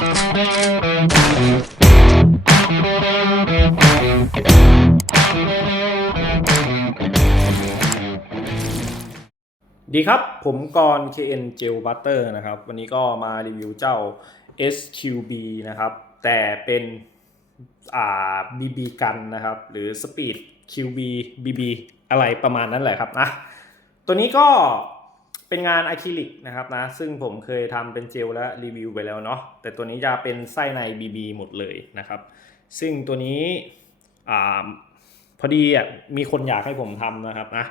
ดีครับ ผมกร KN Gel Butter นะครับ วันนี้ก็มารีวิวเจ้า SQB นะครับ แต่เป็นอ่า BB กันนะครับ หรือ Speed QB BB อะไรประมาณนั้นแหละครับนะ ตัวนี้ก็ เป็นงานอะคริลิกนะครับนะ ซึ่งผมเคยทำเป็นเจลและรีวิวไปแล้วเนาะแต่ตัวนี้จะเป็นไส้ใน BB หมดเลยนะครับ ซึ่งตัวนี้อ่าพอดีอะมีคนอยากให้ผมทำนะครับนะ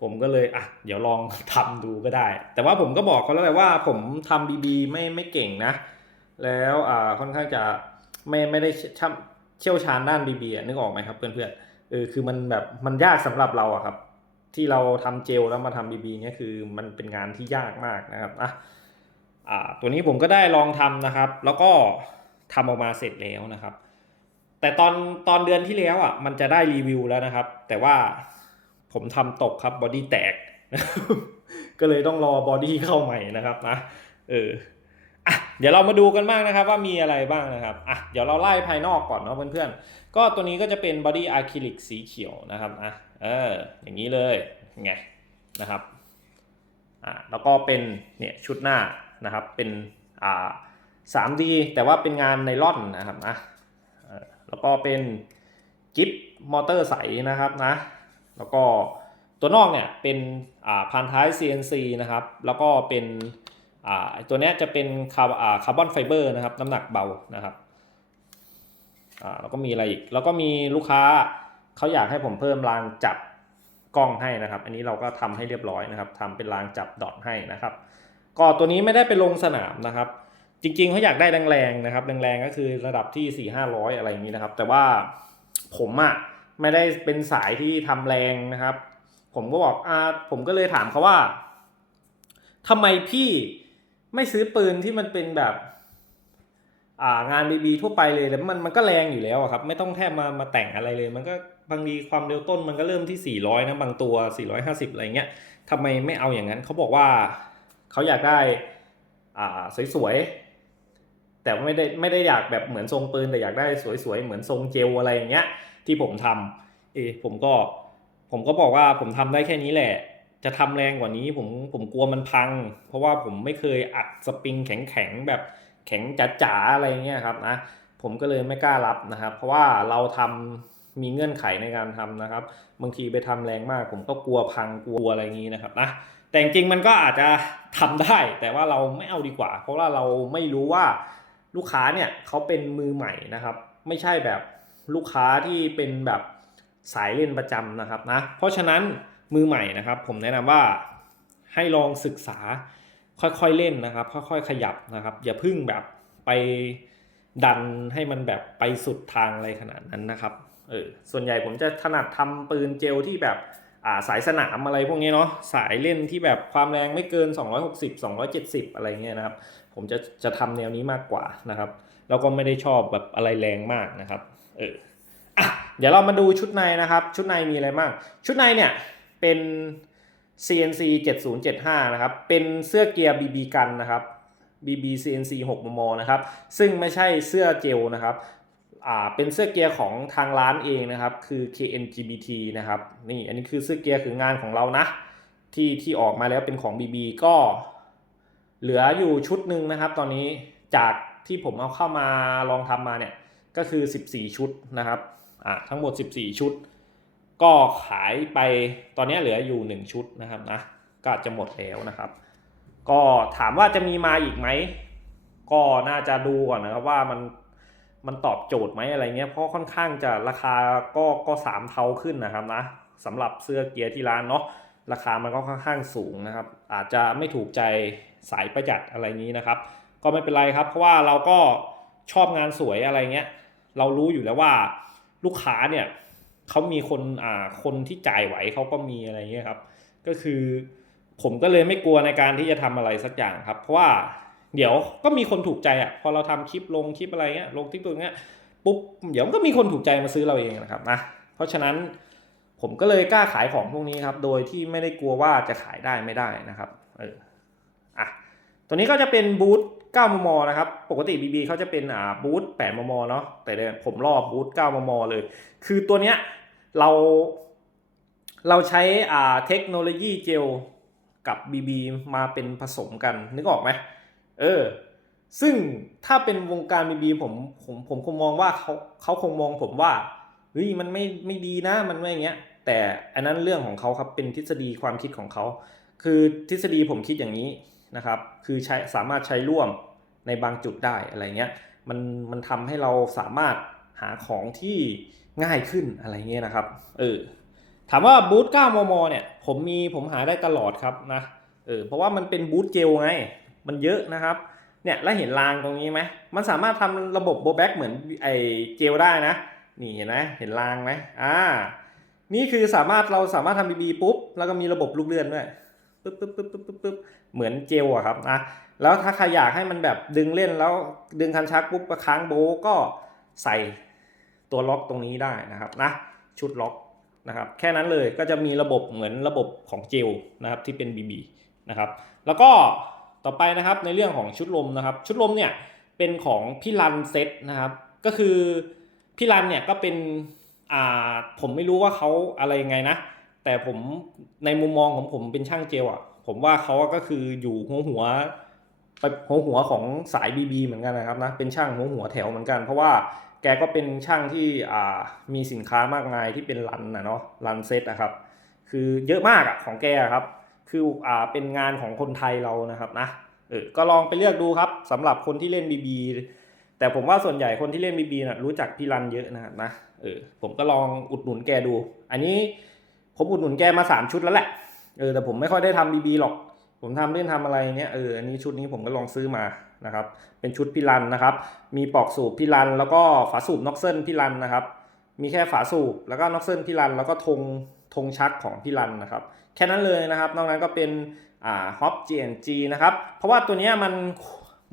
ผมก็เลยอะเดี๋ยวลองทำดูก็ได้ แต่ว่าผมก็บอกเขาแล้วแหละว่าผมทำบีบีไม่ไม่เก่งนะ แล้วอ่าค่อนข้างจะไม่ไม่ได้เชี่ยวชาญด้านบีบีนึกออกไหมครับเพื่อนๆเออคือมันแบบมันยากสำหรับเราอะครับ ที่เราทำเจลแล้วมาทำบีบีเนี่ยคือมันเป็นงานที่ยากมากนะครับอะอ่าตัวนี้ผมก็ได้ลองทำนะครับ แล้วก็ทำออกมาเสร็จแล้วนะครับ แต่ตอนตอนเดือนที่แล้วอะมันจะได้รีวิวแล้วนะครับ แต่ว่าผมทำตกครับบอดี้แตก ก็เลยต้องรอบอดี้เข้าใหม่นะครับนะเออ อะเดี๋ยวเรามาดูกันบ้างนะครับว่ามีอะไรบ้างนะครับอะเดี๋ยวเราไล่ภายนอกก่อนเนาะเพื่อนๆ ก็ตัวนี้ก็จะเป็นบอดี้อะคริลิกสีเขียวนะครับอะเอออย่างนี้เลยไงนะครับอะแล้วก็เป็นเนี่ยชุดหน้านะครับเป็นอ่า 3D แต่ว่าเป็นงานไนล่อนนะครับนะแล้วก็เป็นกิฟมอเตอร์ใสนะครับนะแล้วก็ตัวนอกเนี่ยเป็นอ่าพันท้าย CNC นะครับแล้วก็เป็น ตัวนี้จะเป็นคาร์คาร์บอนไฟเบอร์นะครับ น้ำหนักเบานะครับแล้วก็มีอะไรอีก แล้วก็มีลูกค้าเขาอยากให้ผมเพิ่มรางจับกล้องให้นะครับ อันนี้เราก็ทำให้เรียบร้อยนะครับทำเป็นรางจับดอทให้นะครับ ก็ตัวนี้ไม่ได้ไปลงสนามนะครับ จริงๆเขาอยากได้แรงๆนะครับ แรงๆก็คือระดับที่4 5 0 0อะไรอย่างนี้นะครับ แต่ว่าผมอะไม่ได้เป็นสายที่ทำแรงนะครับ ผมก็บอกอ่าผมก็เลยถามเขาว่าทำไมพี่ ไม่ซื้อปืนที่มันเป็นแบบอ่างานบีบีทั่วไปเลยแล้วมันมันก็แรงอยู่แล้วครับ ไม่ต้องแทบมามาแต่งอะไรเลย มันก็บางทีความเร็วต้นมันก็เริ่มที่ 400 นะบางตัว 450 อะไรเงี้ยทำไมไม่เอาอย่างนั้นเขาบอกว่าเขาอยากได้อ่าสวยๆ แต่ไม่ได้ไม่ได้อยากแบบเหมือนทรงปืน แต่อยากได้สวยๆ เหมือนทรงเจลอะไรอย่างเงี้ยที่ผมทำเออผมก็ผมก็บอกว่าผมทำได้แค่นี้แหละ จะทำแรงกว่านี้ผมผมกลัวมันพัง เพราะว่าผมไม่เคยอัดสปริงแข็งๆแบบแข็งจ๋าๆอะไรเงี้ยครับนะผมก็เลยไม่กล้ารับนะครับ เพราะว่าเราทำมีเงื่อนไขในการทำนะครับ บางทีไปทำแรงมาก ผมก็กลัวพังกลัวอะไรอย่างนี้นะครับนะแต่จริงมันก็อาจจะทำได้ แต่ว่าเราไม่เอาดีกว่า เพราะว่าเราไม่รู้ว่าลูกค้าเนี่ยเขาเป็นมือใหม่นะครับ ไม่ใช่แบบลูกค้าที่เป็นแบบสายเล่นประจำนะครับนะเพราะฉะนั้น มือใหม่นะครับ ผมแนะนำว่าให้ลองศึกษาค่อยๆเล่นนะครับ ค่อยๆขยับนะครับ อย่าพึ่งแบบไปดันให้มันแบบไปสุดทางอะไรขนาดนั้นนะครับเออส่วนใหญ่ผมจะถนัดทำปืนเจลที่แบบอ่าสายสนามอะไรพวกนี้เนาะสายเล่นที่แบบความแรงไม่เกิน 260 270 อะไรเงี้ยนะครับ ผมจะจะทำแนวนี้มากกว่านะครับ แล้วก็ไม่ได้ชอบแบบอะไรแรงมากนะครับเออเดี๋ยวเรามาดูชุดในนะครับ ชุดในมีอะไรบ้างชุดในเนี่ย เป็น CNC 7075 นะครับ เป็นเสื้อเกียร์ BB กันนะครับ BB CNC 6 มม นะครับ ซึ่งไม่ใช่เสื้อเจลนะครับ อ่า เป็นเสื้อเกียร์ของทางร้านเองนะครับ คือ KNGBT นะครับ นี่ อันนี้คือเสื้อเกียร์คืองานของเรานะ ที่ที่ออกมาแล้วเป็นของ BB ก็ เหลืออยู่ชุดหนึ่งนะครับ ตอนนี้จากที่ผมเอาเข้ามาลองทำมาเนี่ย ก็คือ 14 ชุดนะครับ อ่า ทั้งหมด 14 ชุด ก็ขายไปตอนนี้เหลืออยู่ 1 ชุดนะครับนะก็จจะหมดแล้วนะครับ ก็ถามว่าจะมีมาอีกไหม ก็น่าจะดูก่อนนะครับว่ามันมันตอบโจทย์ไหมอะไรเงี้ยเพราะค่อนข้างจะราคาก็ก็สามเท่าขึ้นนะครับนะสำหรับเสื้อเกียร์ที่ร้านเนาะราคามันก็ค่อนข้างสูงนะครับ อาจจะไม่ถูกใจสายประหยัดอะไรนี้นะครับ ก็ไม่เป็นไรครับ เพราะว่าเราก็ชอบงานสวยอะไรเงี้ยเรารู้อยู่แล้วว่าลูกค้าเนี่ย เขามีคนอ่าคนที่จ่ายไหวเขาก็มีอะไรเงี้ยครับ ก็คือผมก็เลยไม่กลัวในการที่จะทำอะไรสักอย่างครับ เพราะว่าเดี๋ยวก็มีคนถูกใจอะพอเราทำคลิปลงคลิปอะไรเงี้ยลงทิกตัวเงี้ยปุ๊บเดี๋ยวก็มีคนถูกใจมาซื้อเราเองนะครับนะเพราะฉะนั้นผมก็เลยกล้าขายของพวกนี้ครับ โดยที่ไม่ได้กลัวว่าจะขายได้ไม่ได้นะครับเอออะตัวนี้ก็จะเป็นบูธ9มมนะครับ ปกติ BB เขาจะเป็นอ่าบูท8มมเนาะแต่เนี่ยผมรอบบูท9มมเลย คือตัวเนี้ย เราเราใช้อ่าเทคโนโลยีเจลกับ BB มาเป็นผสมกัน นึกออกไหมเออ ซึ่งถ้าเป็นวงการ BB ผมผมผมคงมองว่าเขาเขาคงมองผมว่าเฮ้ยมันไม่ไม่ดีนะมันไม่อย่างเงี้ย แต่อันนั้นเรื่องของเขาครับเป็นทฤษฎีความคิดของเขา คือทฤษฎีผมคิดอย่างนี้นะครับ คือใช้สามารถใช้ร่วมในบางจุดได้อะไรเงี้ยมันมันทำให้เราสามารถหาของที่ ง่ายขึ้นอะไรเงี้ยนะครับ เออ ถามว่าบูท9มม เนี่ย ผมมีผมหาได้ตลอดครับนะ เออ เพราะว่ามันเป็นบูทเจลไง มันเยอะนะครับ เนี่ย แล้วเห็นรางตรงนี้ไหม มันสามารถทำระบบโบแบ็กเหมือนไอเจลได้นะ นี่เห็นไหมเห็นรางไหมอ่า นี่คือสามารถเราสามารถทำบีบีปุ๊บ แล้วก็มีระบบลูกเลื่อนด้วยปึ๊บปึ๊บปึ๊บปึ๊บปึ๊บปึ๊บเหมือนเจลอะครับนะ แล้วถ้าใครอยากให้มันแบบดึงเล่นแล้วดึงคันชักปุ๊บก็ค้างโบก็ใส่ ตัวล็อกตรงนี้ได้นะครับนะชุดล็อกนะครับแค่นั้นเลยก็จะมีระบบเหมือนระบบของเจลนะครับที่เป็น BB นะครับแล้วก็ต่อไปนะครับในเรื่องของชุดลมนะครับ ชุดลมเนี่ยเป็นของพี่รันเซตนะครับก็คือพี่รันเนี่ยก็เป็นอ่าผมไม่รู้ว่าเขาอะไรยังไงนะ แต่ผมในมุมมองของผมเป็นช่างเจลอะผมว่าเขาก็คืออยู่หัวหัวไปหัวหัวของสาย BB เหมือนกันนะครับนะเป็นช่างหัวหัวแถวเหมือนกัน เพราะว่า แกก็เป็นช่างที่อ่ามีสินค้ามากมายที่เป็นรันนะเนาะรันเซตนะครับ คือเยอะมากอะของแกครับ คืออ่าเป็นงานของคนไทยเรานะครับนะเออก็ลองไปเลือกดูครับสำหรับคนที่เล่น BB แต่ผมว่าส่วนใหญ่คนที่เล่น BB นะรู้จักพี่รันเยอะนะครับนะเออผมก็ลองอุดหนุนแกดู อันนี้ผมอุดหนุนแกมาสามชุดแล้วแหละเออแต่ผมไม่ค่อยได้ทำ BB หรอก ผมทำเล่นทำอะไรเนี้ยเอออันนี้ชุดนี้ผมก็ลองซื้อมา นะครับ เป็นชุดพี่รันนะครับ มีปอกสูบพี่รัน แล้วก็ฝาสูบน็อกเซิลพี่รันนะครับ มีแค่ฝาสูบแล้วก็น็อกเซิลพี่รัน แล้วก็ธงธงชักของพี่รันนะครับ แค่นั้นเลยนะครับ นอกนั้นก็เป็นอ่าฮอป GNG นะครับ เพราะว่าตัวนี้มัน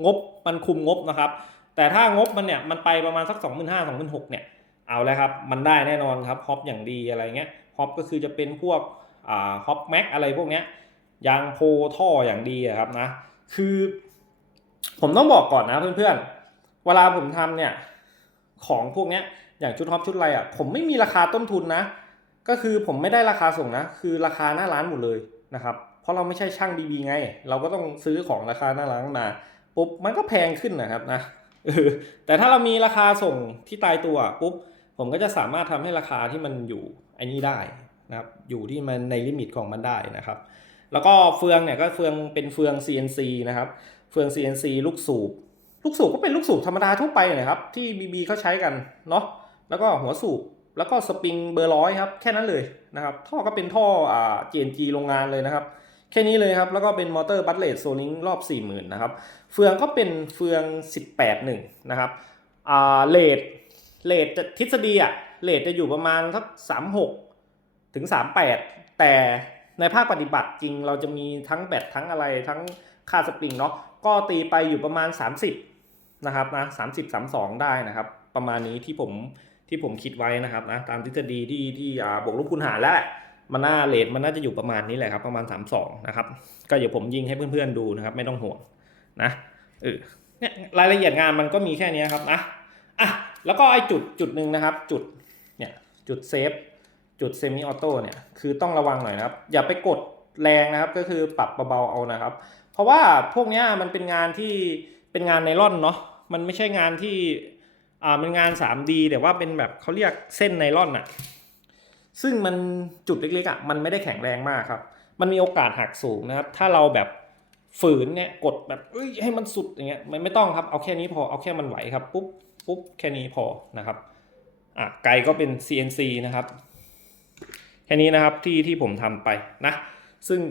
งบมันคุมงบนะครับ แต่ถ้างบมันเนี่ยมันไปประมาณสัก 2 5 0 0 0 2 6 0 0เนี่ยเอาแล้วครับ มันได้แน่นอนครับฮอปอย่างดีอะไรเงี้ยฮอปก็คือจะเป็นพวกอ่าฮอปแม็กอะไรพวกเนี้ยยางโพท่ออย่างดีอะครับนะ คือ ผมต้องบอกก่อนนะเพื่อนๆ เวลาผมทำเนี่ย ของพวกเนี้ยอย่างชุดฮอปชุดอะไรอะผมไม่มีราคาต้นทุนนะ ก็คือผมไม่ได้ราคาส่งนะ คือราคาหน้าร้านหมดเลยนะครับ เพราะเราไม่ใช่ช่างบีบีไง เราก็ต้องซื้อของราคาหน้าร้านมาปุ๊บมันก็แพงขึ้นนะครับนะแต่ถ้าเรามีราคาส่งที่ตายตัวปุ๊บผมก็จะสามารถทำให้ราคาที่มันอยู่ไอ้นี้ได้นะครับอยู่ที่มันในลิมิตของมันได้นะครับ แล้วก็เฟืองเนี่ยก็เฟืองเป็นเฟือง CNC นะครับ เฟือง CNC ลูกสูบ ลูกสูบก็เป็นลูกสูบธรรมดาทั่วไปนะครับ ที่ BB เขาใช้กันเนาะแล้วก็หัวสูบแล้วก็สปริงเบอร์ร้อยครับ แค่นั้นเลยนะครับ ท่อก็เป็นท่ออ่า GNG โรงงานเลยนะครับ แค่นี้เลยครับ แล้วก็เป็นมอเตอร์บัตเลตโซลิงรอบ 40,000นะครับ เฟืองก็เป็นเฟือง 18 1 นะครับอ่าเลทเลทจะทฤษฎีอะเลทจะอยู่ประมาณสัก36 ถึง 38 แต่ในภาคปฏิบัติจริงเราจะมีทั้งแบตทั้งอะไรทั้งค่าสปริงเนาะก็ตีไปอยู่ประมาณ 30นะครับนะ30 32ได้นะครับ ประมาณนี้ที่ผมที่ผมคิดไว้นะครับนะตามทฤษฎีที่ที่อ่าบวกลบคูณหารแล้วมันน่าเลทมันน่าจะอยู่ประมาณนี้แหละครับ ประมาณ 32 นะครับ ก็เดี๋ยวผมยิงให้เพื่อนๆดูนะครับ ไม่ต้องห่วงนะเออเนี่ยรายละเอียดงานมันก็มีแค่นี้ครับนะอะแล้วก็ไอ้จุดจุดหนึ่งนะครับ จุดเนี่ยจุดเซฟจุดเซมิออโต้เนี่ยคือต้องระวังหน่อยนะครับ อย่าไปกดแรงนะครับ ก็คือปรับเบาๆเอานะครับ เพราะว่าพวกนี้มันเป็นงานที่เป็นงานไนล่อนเนาะมันไม่ใช่งานที่อ่าเป็นงาน 3D แต่ว่าเป็นแบบเขาเรียกเส้นไนล่อนอะซึ่งมันจุดเล็กๆอะมันไม่ได้แข็งแรงมากครับ มันมีโอกาสหักสูงนะครับ ถ้าเราแบบฝืนเนี่ยกดแบบเอ้ยให้มันสุดอย่างเงี้ยไม่ไม่ต้องครับเอาแค่นี้พอเอาแค่มันไหวครับปุ๊บปุ๊บแค่นี้พอนะครับอะไกลก็เป็น CNC นะครับ แค่นี้นะครับที่ที่ผมทำไปนะ ซึ่ง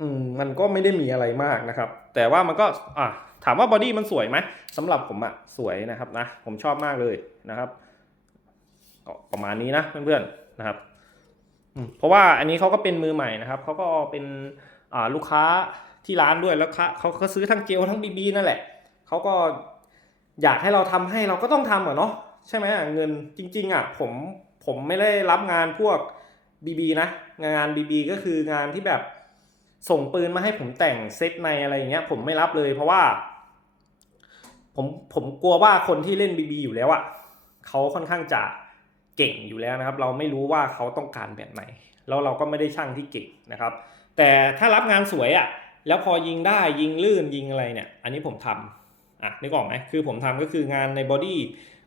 อืมมันก็ไม่ได้มีอะไรมากนะครับ แต่ว่ามันก็อะถามว่าบอดี้มันสวยไหมสำหรับผมอะสวยนะครับนะผมชอบมากเลยนะครับก็ประมาณนี้นะเพื่อนๆนะครับอืมเพราะว่าอันนี้เขาก็เป็นมือใหม่นะครับเขาก็เป็นอ่าลูกค้าที่ร้านด้วยแล้วค้าเขาก็ซื้อทั้งเจลทั้งบีบีนั่นแหละเขาก็อยากให้เราทำให้เราก็ต้องทำอะเนาะใช่ไหมเงินจริงๆอะผมผมไม่ได้รับงานพวกบีบีนะ งานบีบีก็คืองานที่แบบ ส่งปืนมาให้ผมแต่งเซตในอะไรอย่างเงี้ย ผมไม่รับเลย เพราะว่า ผมผมกลัวว่าคนที่เล่นบีบีอยู่แล้วอะเขาค่อนข้างจะเก่งอยู่แล้วนะครับ เราไม่รู้ว่าเขาต้องการแบบไหน แล้วเราก็ไม่ได้ช่างที่เก่งนะครับ แต่ถ้ารับงานสวยอะแล้วพอยิงได้ยิงลื่นยิงอะไรเนี่ย อันนี้ผมทำอะนึกออกไหมคือผมทำก็คืองานในบอดี้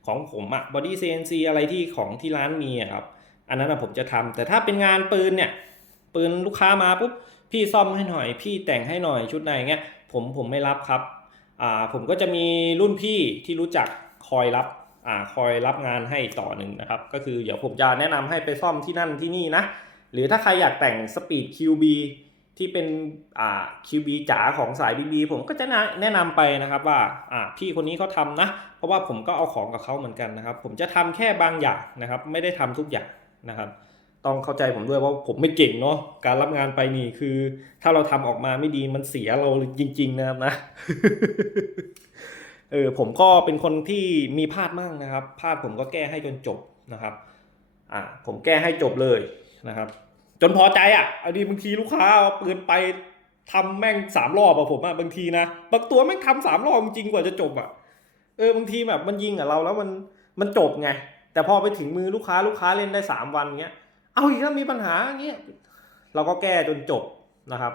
ของผมอะบอดี้ CNC อะไรที่ของที่ร้านมีอะครับ อันนั้นอะผมจะทำแต่ถ้าเป็นงานปืนเนี่ย ปืนลูกค้ามาปุ๊บ พี่ซ่อมให้หน่อย พี่แต่งให้หน่อยชุดไหนเงี้ยผมผมไม่รับครับอ่าผมก็จะมีรุ่นพี่ที่รู้จักคอยรับอ่าคอยรับงานให้ต่อหนึ่งนะครับ ก็คือเดี๋ยวผมจะแนะนำให้ไปซ่อมที่นั่นที่นี่นะ หรือถ้าใครอยากแต่งสปีด QB ที่เป็นอ่า QB จ๋าของสาย BB ผมก็จะแนะนำไปนะครับว่าอ่าพี่คนนี้เขาทำนะ เพราะว่าผมก็เอาของกับเขาเหมือนกันนะครับ ผมจะทำแค่บางอย่างนะครับ ไม่ได้ทำทุกอย่างนะครับ ต้องเข้าใจผมด้วยว่าผมไม่เก่งเนาะการรับงานไปนี่คือ ถ้าเราทำออกมาไม่ดีมันเสียเราจริง ๆ นะครับนะเออผมก็เป็นคนที่มีพลาดมั่งนะครับพลาดผมก็แก้ให้จนจบนะครับอ่าผมแก้ให้จบเลยนะครับ จนพอใจอะเอาดีบางทีลูกค้าเอาปืนไปทำแม่งสามรอบอะผมอะบางทีนะบางตัวแม่งทำสามรอบจริงกว่าจะจบอะเออบางทีแบบมันยิงกับเราแล้วมันมันจบไง แต่พอไปถึงมือลูกค้าลูกค้าเล่นได้สามวันเงี้ย เอาอีกแล้วมีปัญหาอย่างเงี้ยเราก็แก้จนจบนะครับ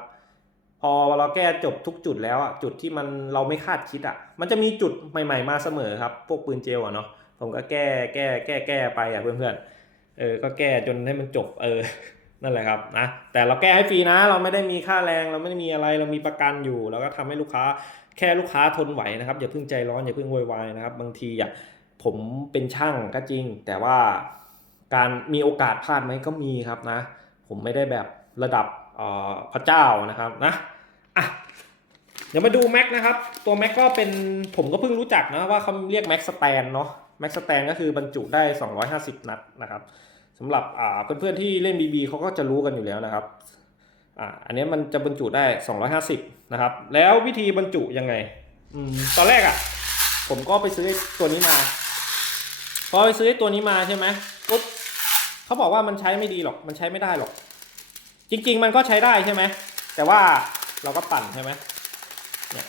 พอเราแก้จบทุกจุดแล้วอะจุดที่มันเราไม่คาดคิดอะมันจะมีจุดใหม่ ๆมาเสมอครับ พวกปืนเจลอะเนาะผมก็แก้แก้แก้แก้ไปอะเพื่อนๆเออก็แก้จนให้มันจบเออนั่นแหละครับนะแต่เราแก้ให้ฟรีนะ เราไม่ได้มีค่าแรงเราไม่ได้มีอะไรเรามีประกันอยู่เราก็ทำให้ลูกค้าแค่ลูกค้าทนไหวนะครับ อย่าเพิ่งใจร้อนอย่าเพิ่งโวยวายนะครับ บางทีอะผมเป็นช่างก็จริง แต่ว่า การมีโอกาสพลาดไหมก็มีครับนะ ผมไม่ได้แบบระดับพระเจ้านะครับนะอะเดี๋ยวมาดูแม็กนะครับ ตัวแม็กก็เป็นผมก็เพิ่งรู้จักนะว่าเขาเรียกแม็กสแตนเนาะแม็กสแตนก็คือบรรจุได้ 250 นัดนะครับสำหรับเพื่อนๆที่เล่น BB เขาก็จะรู้กันอยู่แล้วนะครับอ่าอันนี้มันจะบรรจุได้ 250 นะครับ แล้ววิธีบรรจุยังไงอืมตอนแรกอะ่ะ ผมก็ไปซื้อตัวนี้มา พอไปซื้อตัวนี้มาใช่ไหมปุ๊บ เขาบอกว่ามันใช้ไม่ดีหรอก มันใช้ไม่ได้หรอก จริง ๆ มันก็ใช้ได้ใช่ไหม แต่ว่าเราก็ปั่นใช่ไหมเนี่ย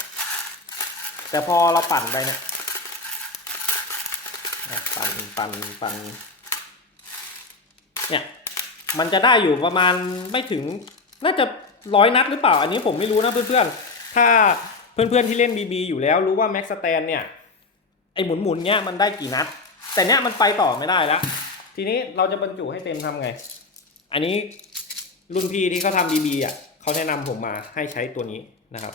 แต่พอเราปั่นไปเนี่ยเนี่ยปั่นปั่นปั่นเนี่ย มันจะได้อยู่ประมาณไม่ถึง น่าจะร้อยนัดหรือเปล่า อันนี้ผมไม่รู้นะเพื่อนๆ ถ้าเพื่อนๆที่เล่น BB อยู่แล้วรู้ว่าแม็กสแตนเนี่ย ไอหมุนหมุนๆเนี้ยมันได้กี่นัด แต่เนี้ยมันไปต่อไม่ได้แล้ว ทีนี้เราจะบรรจุให้เต็มทำไง อันนี้รุ่นพี่ที่เขาทำ BB อะเขาแนะนำผมมาให้ใช้ตัวนี้นะครับ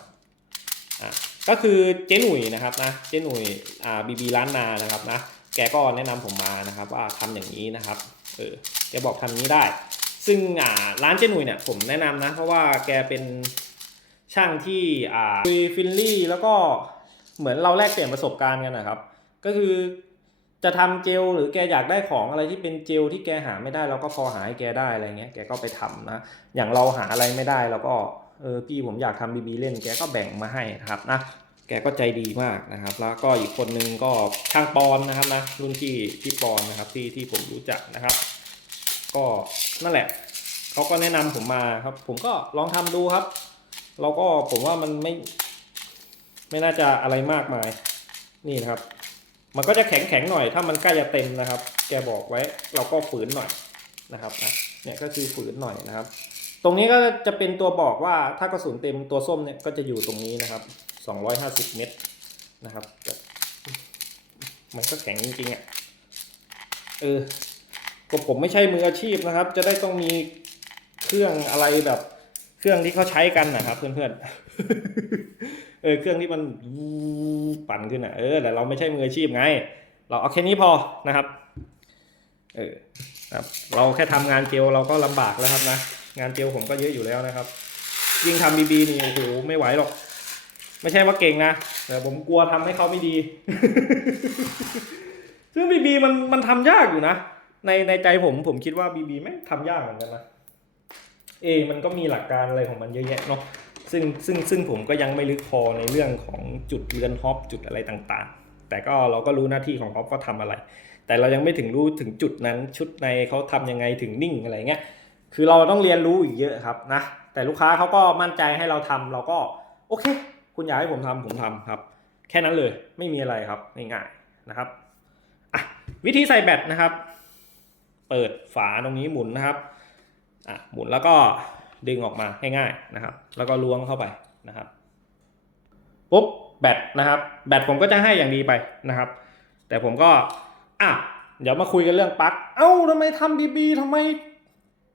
อะก็คือเจ๊หนุ่ยนะครับนะเจ๊หนุ่ยอ่า BB ร้านนานะครับนะแกก็แนะนำผมมานะครับว่าทำอย่างนี้นะครับเออแกบอกทำอย่านี้ได้ ซึ่งอ่าร้านเจ๊หนุ่ยเนี่ยผมแนะนำนะ เพราะว่าแกเป็นช่างที่อ่าคุยฟินลี่แล้วก็เหมือนเราแลกเปลี่ยนประสบการณ์กันนะครับ ก็คือ จะทำเจลหรือแกอยากได้ของอะไรที่เป็นเจลที่แกหาไม่ได้เราก็พอหาให้แกได้อะไรเงี้ยแกก็ไปทำนะอย่างเราหาอะไรไม่ได้เราก็เออพี่ผมอยากทำบีบีเล่นแกก็แบ่งมาให้นะครับนะแกก็ใจดีมากนะครับ แล้วก็อีกคนนึงก็ช่างปอนนะครับนะรุ่นพี่พี่ปอนนะครับที่ที่ผมรู้จักนะครับ ก็นั่นแหละเขาก็แนะนำผมมาครับ ผมก็ลองทำดูครับเราก็ผมว่ามันไม่ ไม่น่าจะอะไรมากมาย นี่นะครับ มันก็จะแข็งแข็งๆหน่อย ถ้ามันใกล้จะเต็มนะครับ แกบอกไว้เราก็ฝืนหน่อยนะครับนะเนี่ยก็คือฝืนหน่อยนะครับ ตรงนี้ก็จะเป็นตัวบอกว่าถ้ากระสุนเต็มตัวส้มเนี่ยก็จะอยู่ตรงนี้นะครับ 250 เมตรนะครับมันก็แข็งจริงๆอะเออก็ผมไม่ใช่มืออาชีพนะครับ จะได้ต้องมีเครื่องอะไรแบบ เครื่องที่เขาใช้กันนะครับ เพื่อนๆ เออเครื่องที่มันปั่นขึ้นอะเออแต่เราไม่ใช่มืออาชีพไง เราเอาแค่นี้พอนะครับเออครับเราแค่ทำงานเจลเราก็ลำบากแล้วครับนะงานเจลผมก็เยอะอยู่แล้วนะครับ ยิ่งทำบีบีนี่โอ้โหไม่ไหวหรอก ไม่ใช่ว่าเก่งนะแต่ผมกลัวทำให้เขาไม่ดี ซึ่งบีบีมันมันทำยากอยู่นะในในใจผมผมคิดว่าบีบีไม่งทำยากเหมือนกันนะเอ มันก็มีหลักการอะไรของมันเยอะแยะเนาะ ซึ่งซึ่งซึ่งผมก็ยังไม่ลึกพอในเรื่องของจุดเรือนฮอปจุดอะไรต่างๆ แต่ก็เราก็รู้หน้าที่ของฮอปว่าทำอะไร แต่เรายังไม่ถึงรู้ถึงจุดนั้นชุดในเขาทำยังไงถึงนิ่งอะไรเงี้ยคือเราต้องเรียนรู้อีกเยอะครับนะแต่ลูกค้าเขาก็มั่นใจให้เราทำเราก็โอเค คุณอยากให้ผมทำผมทำครับ แค่นั้นเลยไม่มีอะไรครับง่ายๆนะครับอะวิธีใส่แบตนะครับ เปิดฝาตรงนี้หมุนนะครับอะหมุนแล้วก็ ดึงออกมาง่ายๆนะครับ แล้วก็ล้วงเข้าไปนะครับปุ๊บแบตนะครับ แบตผมก็จะให้อย่างดีไปนะครับ แต่ผมก็อะเดี๋ยวมาคุยกันเรื่องปลั๊กเอ้าทำไมทำบีบีทำไม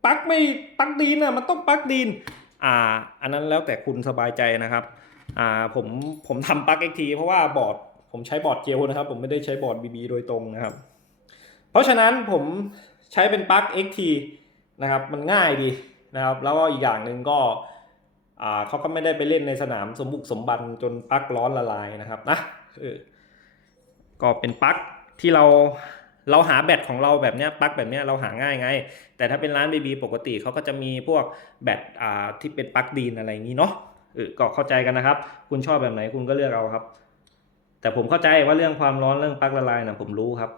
ปลั๊กไม่ปลั๊กดีนอะมันต้องปลั๊กดีนอ่า อันนั้นแล้วแต่คุณสบายใจนะครับอ่าผมผมทำปลั๊กเอ็กทีเพราะว่าบอร์ดผมใช้บอร์ดเจลนะครับ ผมไม่ได้ใช้บอร์ดบีบีโดยตรงนะครับ เพราะฉะนั้นผมใช้เป็นปลั๊ก XT นะครับ มันง่ายดี นะครับ แล้วก็อีกอย่างหนึ่งก็เขาก็ไม่ได้ไปเล่นในสนามสมบุกสมบันจนปลั๊กร้อนละลายนะครับนะก็เป็นปลั๊กที่เราเราหาแบตของเราแบบเนี้ยปลั๊กแบบเนี้ยเราหาง่ายไง แต่ถ้าเป็นร้านบีบีปกติเขาก็จะมีพวกแบตอ่าที่เป็นปลั๊กดีนอะไรอย่างนี้เนาะเออก็เข้าใจกันนะครับ คุณชอบแบบไหนคุณก็เลือกเอาครับ แต่ผมเข้าใจว่าเรื่องความร้อนเรื่องปลั๊กละลายนะผมรู้ครับ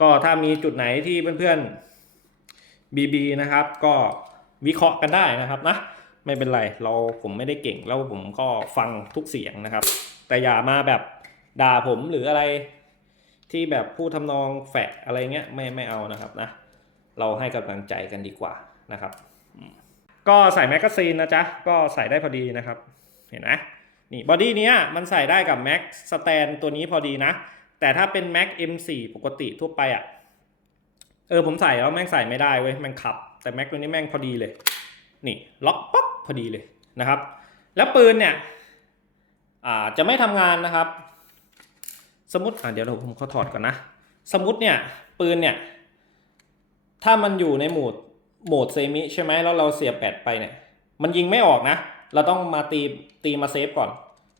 ก็ถ้ามีจุดไหนที่เพื่อนๆ BB นะครับก็วิเคราะห์กันได้นะครับนะไม่เป็นไรเราผมไม่ได้เก่งแล้วผมก็ฟังทุกเสียงนะครับ แต่อย่ามาแบบด่าผมหรืออะไรที่แบบพูดทำนองแฝะอะไรเงี้ยไม่ไม่เอานะครับนะเราให้กำลังใจกันดีกว่านะครับ ก็ใส่แมกกาซีนนะจ๊ะก็ใส่ได้พอดีนะครับ เห็นไหมนี่บอดี้เนี้ยมันใส่ได้กับแม็กสแตนตัวนี้พอดีนะ แต่ถ้าเป็น Mac M4 ปกติทั่วไปอะ เออผมใส่แล้วแม่งใส่ไม่ได้เว้ยแม่งขับ แต่ Mac ตัวนี้แม่งพอดีเลย นี่ล็อกป๊อกพอดีเลยนะครับ แล้วปืนเนี่ยอ่าจะไม่ทำงานนะครับ สมมติอ่าเดี๋ยวเราผมเขาถอดก่อนนะ สมมติเนี่ยปืนเนี่ยถ้ามันอยู่ในโหมดโหมดเซมิใช่ไหมแล้วเราเสียบแปดไปเนี่ยมันยิงไม่ออกนะ เราต้องมาตีตีมาเซฟก่อน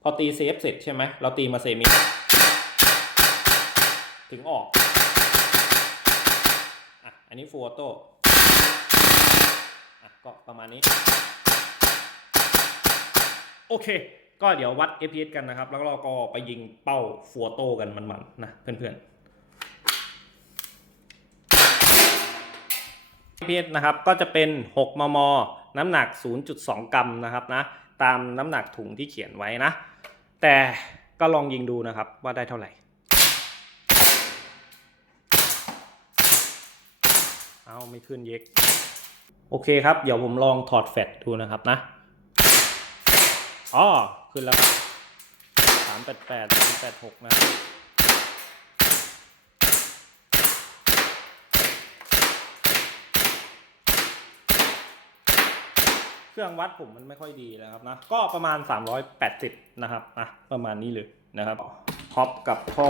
พอตีเซฟเสร็จใช่ไหมเราตีมาเซมิถึงออก นนี้ฟูออโต้อะก็ประมาณนี้ โอเค ก็เดี๋ยววัด FPS กันนะครับ แล้วเราก็ไปยิงเป้าฟูออโต้กันมันๆนะเพื่อนๆ FPS นะครับก็จะเป็น 6 มม น้ำหนัก 0.2 กรัมนะครับนะ ตามน้ำหนักถุงที่เขียนไว้นะ แต่ก็ลองยิงดูนะครับว่าได้เท่าไหร่ เอาไม่ขึ้นเย็กโอเคครับ เดี๋ยวผมลองถอดแฟลชดูนะครับนะอ๋อขึ้นแล้วครับสามแปดแปดสามแปดหกนะครับเครื่องวัดผมมันไม่ค่อยดีนะครับนะ ก็ประมาณ 380 นะครับนะประมาณนี้เลยนะครับท็อปกับท่อ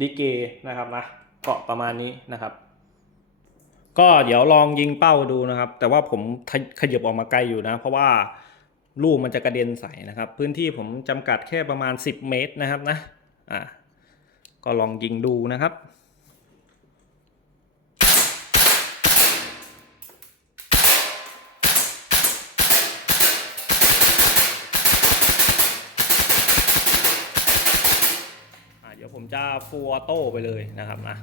ลิเกนะครับนะก็ประมาณนี้นะครับ ก็เดี๋ยวลองยิงเป้าดูนะครับ แต่ว่าผมขยับออกมาไกลอยู่นะ เพราะว่าลูกมันจะกระเด็นใส่นะครับ พื้นที่ผมจำกัดแค่ประมาณ 10 เมตรนะครับนะอ่าก็ลองยิงดูนะครับเดี๋ยวผมจะฟูออโต้ไปเลยนะครับนะ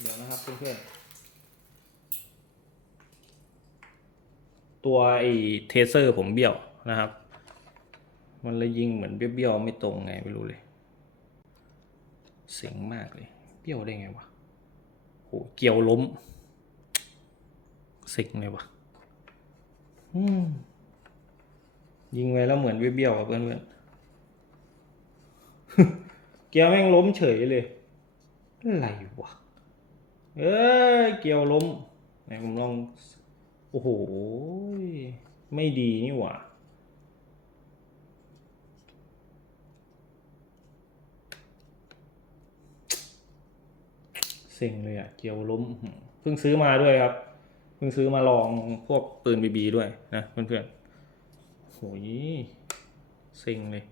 เดี๋ยวนะครับเพื่อนๆ ตัวไอ้เทเซอร์ผมเบี้ยวนะครับ มันเลยยิงเหมือนเบี้ยวๆไม่ตรงไงไม่รู้เลย เสียงมากเลย เบี้ยวได้ไงวะโหเกี่ยวล้ม สิงเลยวะอืมยิงไว้แล้วเหมือนเบี้ยวๆอะเพื่อนๆเกี่ยวแม่งล้มเฉยเลยอะไรวะเอ้ยเกี่ยวล้มไหนผมลอง โอ้โห ไม่ดีนี่หว่า เซ็งเลยอะเกี่ยวล้ม เพิ่งซื้อมาด้วยครับ เพิ่งซื้อมาลองพวกปืนบีบีด้วยนะเพื่อนๆโหยเซ็งเลย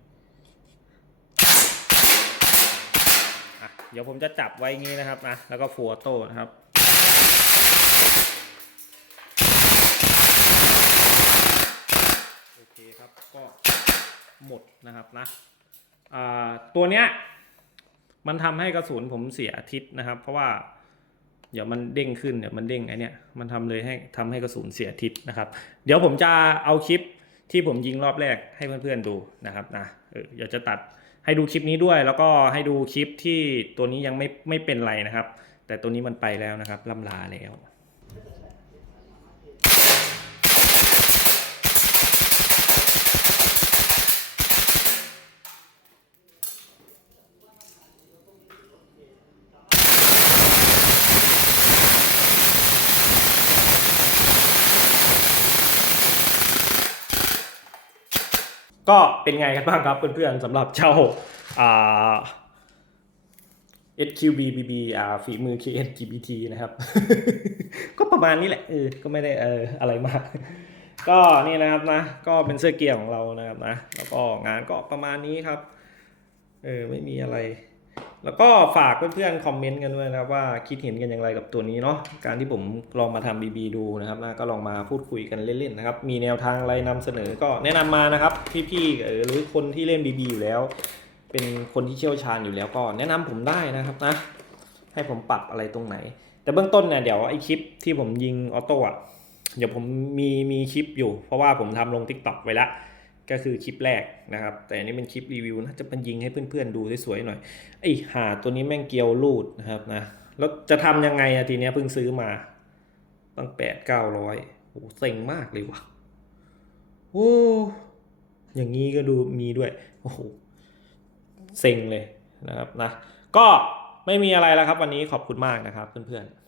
เดี๋ยวผมจะจับไว้งี้นะครับนะแล้วก็ฟูออโต้นะครับ โอเคครับ ก็หมด นะครับนะตัวเนี้ยมันทำให้กระสุนผมเสียทิศนะครับ เพราะว่าเดี๋ยวมันเด้งขึ้นเดี๋ยวมันเด้งไอเนี้ยมันทำเลยให้ทำให้กระสุนเสียทิศนะครับ เดี๋ยวผมจะเอาคลิปที่ผมยิงรอบแรกให้เพื่อนๆดูนะครับนะเออเดี๋ยวจะตัดให้ดูคลิปนี้ด้วย แล้วก็ให้ดูคลิปที่ตัวนี้ยังไม่ไม่เป็นไรนะครับ แต่ตัวนี้มันไปแล้วนะครับล่ำลาแล้ว ก็เป็นไงกันบ้างครับเพื่อนๆสำหรับเจ้าอ่า SQB BB อ่าฝีมือ KNGBT นะครับ ก็ประมาณนี้แหละเออก็ไม่ได้เอออะไรมาก ก็นี่นะครับนะ ก็เป็นเสื้อเกียร์ของเรานะครับนะ แล้วก็งานก็ประมาณนี้ครับ เออไม่มีอะไร แล้วก็ฝากเพื่อนๆคอมเมนต์กันด้วยนะครับว่าคิดเห็นกันอย่างไรกับตัวนี้เนาะการที่ผมลองมาทำ BB ดูนะครับนะก็ลองมาพูดคุยกันเล่นๆนะครับ มีแนวทางอะไรนำเสนอก็แนะนำมานะครับ พี่ๆหรือคนที่เล่น BB อยู่แล้ว เป็นคนที่เชี่ยวชาญอยู่แล้วก็แนะนำผมได้นะครับนะ ให้ผมปรับอะไรตรงไหน แต่เบื้องต้นเนี่ยเดี๋ยวไอ้คลิปที่ผมยิงออโต้อะเดี๋ยวผมมีมีคลิปอยู่ เพราะว่าผมทำลง t ิ k t o k ไว้ละ ก็คือคลิปแรกนะครับ แต่อันนี้เป็นคลิปรีวิวนะจะเป็นยิงให้เพื่อนๆดูสวยๆหน่อยไอ้หาตัวนี้แม่งเกลียวรูดนะครับนะแล้วจะทำยังไงอะทีเนี้ยเพิ่งซื้อมา ตั้งแปดเก้าร้อยโอ้เซ็งมากเลยว่ะโอ้อย่างนี้ก็ดูมีด้วยโอ้โหเซ็งเลยนะครับนะก็ไม่มีอะไรแล้วครับวันนี้ขอบคุณมากนะครับเพื่อนๆ